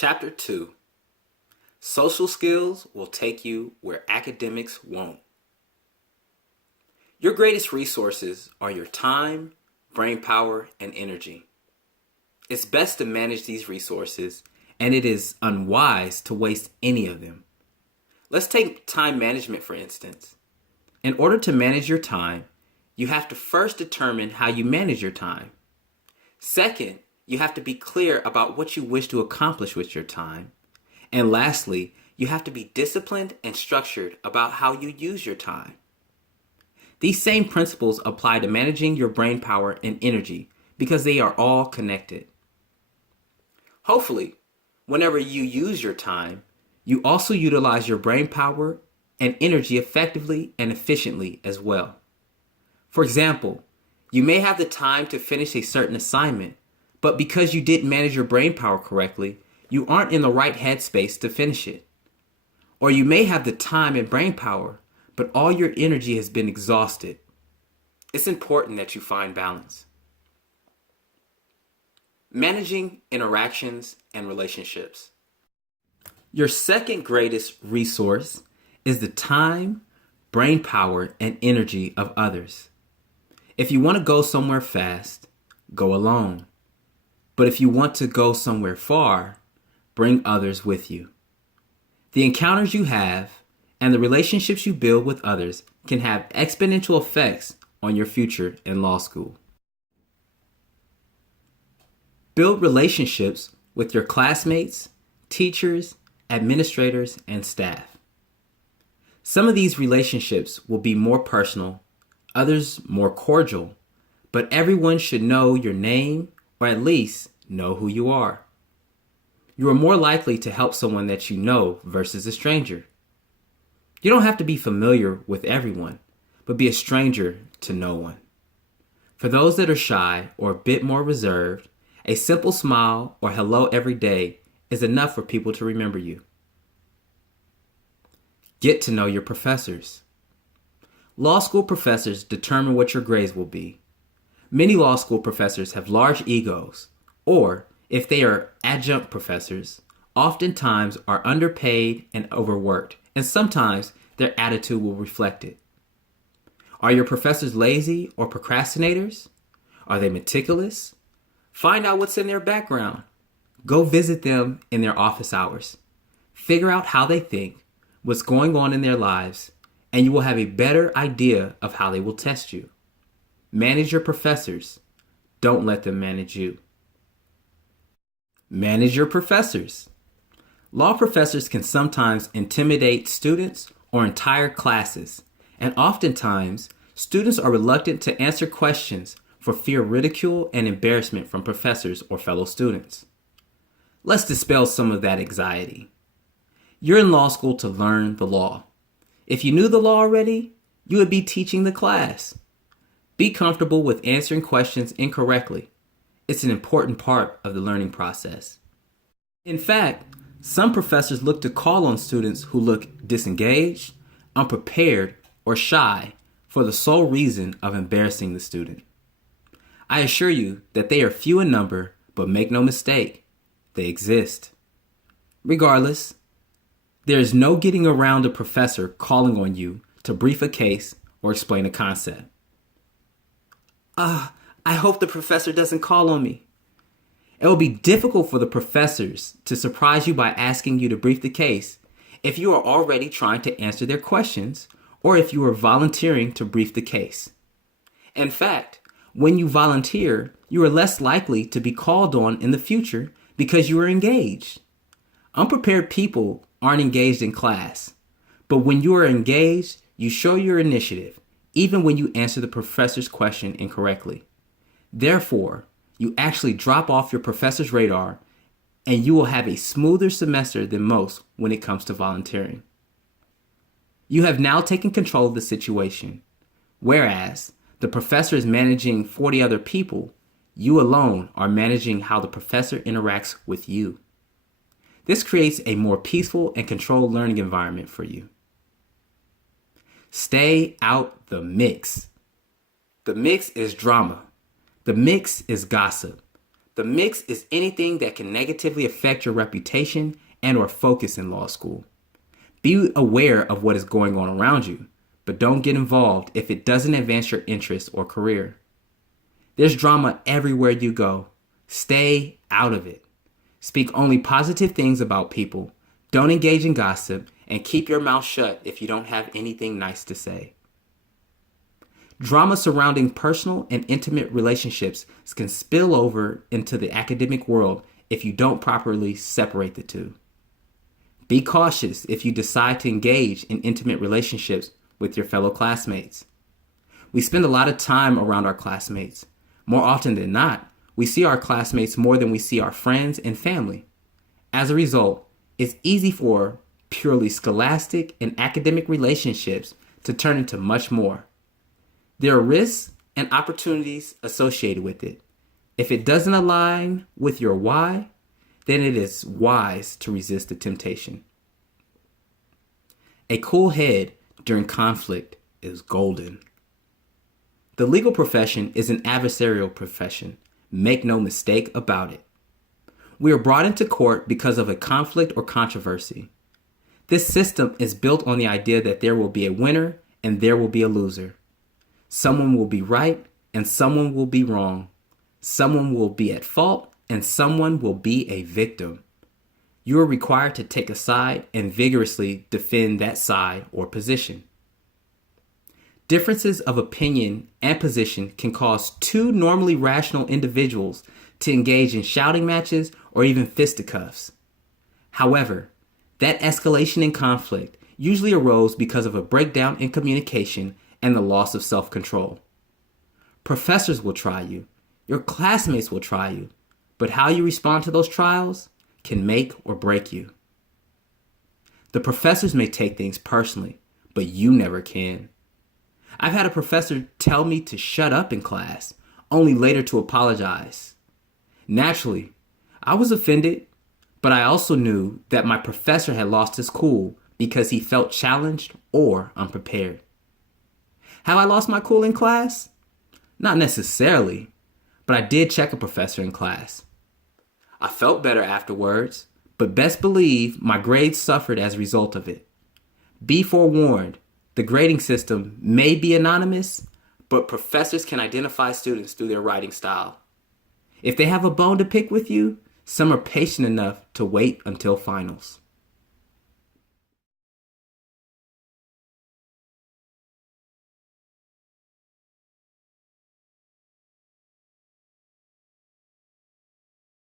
Chapter 2. Social skills will take you where academics won't. Your greatest resources are your time, brain power, and energy. It's best to manage these resources, and it is unwise to waste any of them. Let's take time management for instance. In order to manage your time, you have to first determine how you manage your time. Second, you have to be clear about what you wish to accomplish with your time. And lastly, you have to be disciplined and structured about how you use your time. These same principles apply to managing your brain power and energy because they are all connected. Hopefully, whenever you use your time, you also utilize your brain power and energy effectively and efficiently as well. For example, you may have the time to finish a certain assignment, but because you didn't manage your brain power correctly, you aren't in the right headspace to finish it. Or you may have the time and brain power, but all your energy has been exhausted. It's important that you find balance. Managing interactions and relationships. Your second greatest resource is the time, brain power, and energy of others. If you want to go somewhere fast, go alone. But if you want to go somewhere far, bring others with you. The encounters you have and the relationships you build with others can have exponential effects on your future in law school. Build relationships with your classmates, teachers, administrators, and staff. Some of these relationships will be more personal, others more cordial, but everyone should know your name or at least know who you are. You are more likely to help someone that you know versus a stranger. You don't have to be familiar with everyone, but be a stranger to no one. For those that are shy or a bit more reserved, a simple smile or hello every day is enough for people to remember you. Get to know your professors. Law school professors determine what your grades will be. Many law school professors have large egos, or if they are adjunct professors, oftentimes are underpaid and overworked, and sometimes their attitude will reflect it. Are your professors lazy or procrastinators? Are they meticulous? Find out what's in their background. Go visit them in their office hours. Figure out how they think, what's going on in their lives, and you will have a better idea of how they will test you. Manage your professors. Don't let them manage you. Manage your professors. Law professors can sometimes intimidate students or entire classes, and oftentimes, students are reluctant to answer questions for fear of ridicule and embarrassment from professors or fellow students. Let's dispel some of that anxiety. You're in law school to learn the law. If you knew the law already, you would be teaching the class. Be comfortable with answering questions incorrectly. It's an important part of the learning process. In fact, some professors look to call on students who look disengaged, unprepared, or shy for the sole reason of embarrassing the student. I assure you that they are few in number, but make no mistake, they exist. Regardless, there is no getting around a professor calling on you to brief a case or explain a concept. I hope the professor doesn't call on me. It will be difficult for the professors to surprise you by asking you to brief the case if you are already trying to answer their questions or if you are volunteering to brief the case. In fact, when you volunteer, you are less likely to be called on in the future because you are engaged. Unprepared people aren't engaged in class, but when you are engaged, you show your initiative, even when you answer the professor's question incorrectly. Therefore, you actually drop off your professor's radar and you will have a smoother semester than most when it comes to volunteering. You have now taken control of the situation. Whereas the professor is managing 40 other people, you alone are managing how the professor interacts with you. This creates a more peaceful and controlled learning environment for you. Stay out the mix. The mix is drama. The mix is gossip. The mix is anything that can negatively affect your reputation and or focus in law school. Be aware of what is going on around you, but don't get involved if it doesn't advance your interests or career. There's drama everywhere you go. Stay out of it. Speak only positive things about people. Don't engage in gossip, and keep your mouth shut if you don't have anything nice to say. Drama surrounding personal and intimate relationships can spill over into the academic world if you don't properly separate the two. Be cautious if you decide to engage in intimate relationships with your fellow classmates. We spend a lot of time around our classmates. More often than not, we see our classmates more than we see our friends and family. As a result, it's easy for purely scholastic and academic relationships to turn into much more. There are risks and opportunities associated with it. If it doesn't align with your why, then it is wise to resist the temptation. A cool head during conflict is golden. The legal profession is an adversarial profession. Make no mistake about it. We are brought into court because of a conflict or controversy. This system is built on the idea that there will be a winner and there will be a loser. Someone will be right and someone will be wrong. Someone will be at fault and someone will be a victim. You are required to take a side and vigorously defend that side or position. Differences of opinion and position can cause two normally rational individuals to engage in shouting matches or even fisticuffs. However, that escalation in conflict usually arose because of a breakdown in communication and the loss of self-control. Professors will try you, your classmates will try you, but how you respond to those trials can make or break you. The professors may take things personally, but you never can. I've had a professor tell me to shut up in class, only later to apologize. Naturally, I was offended, but I also knew that my professor had lost his cool because he felt challenged or unprepared. Have I lost my cool in class? Not necessarily, but I did check a professor in class. I felt better afterwards, but best believe my grades suffered as a result of it. Be forewarned, the grading system may be anonymous, but professors can identify students through their writing style. If they have a bone to pick with you, some are patient enough to wait until finals.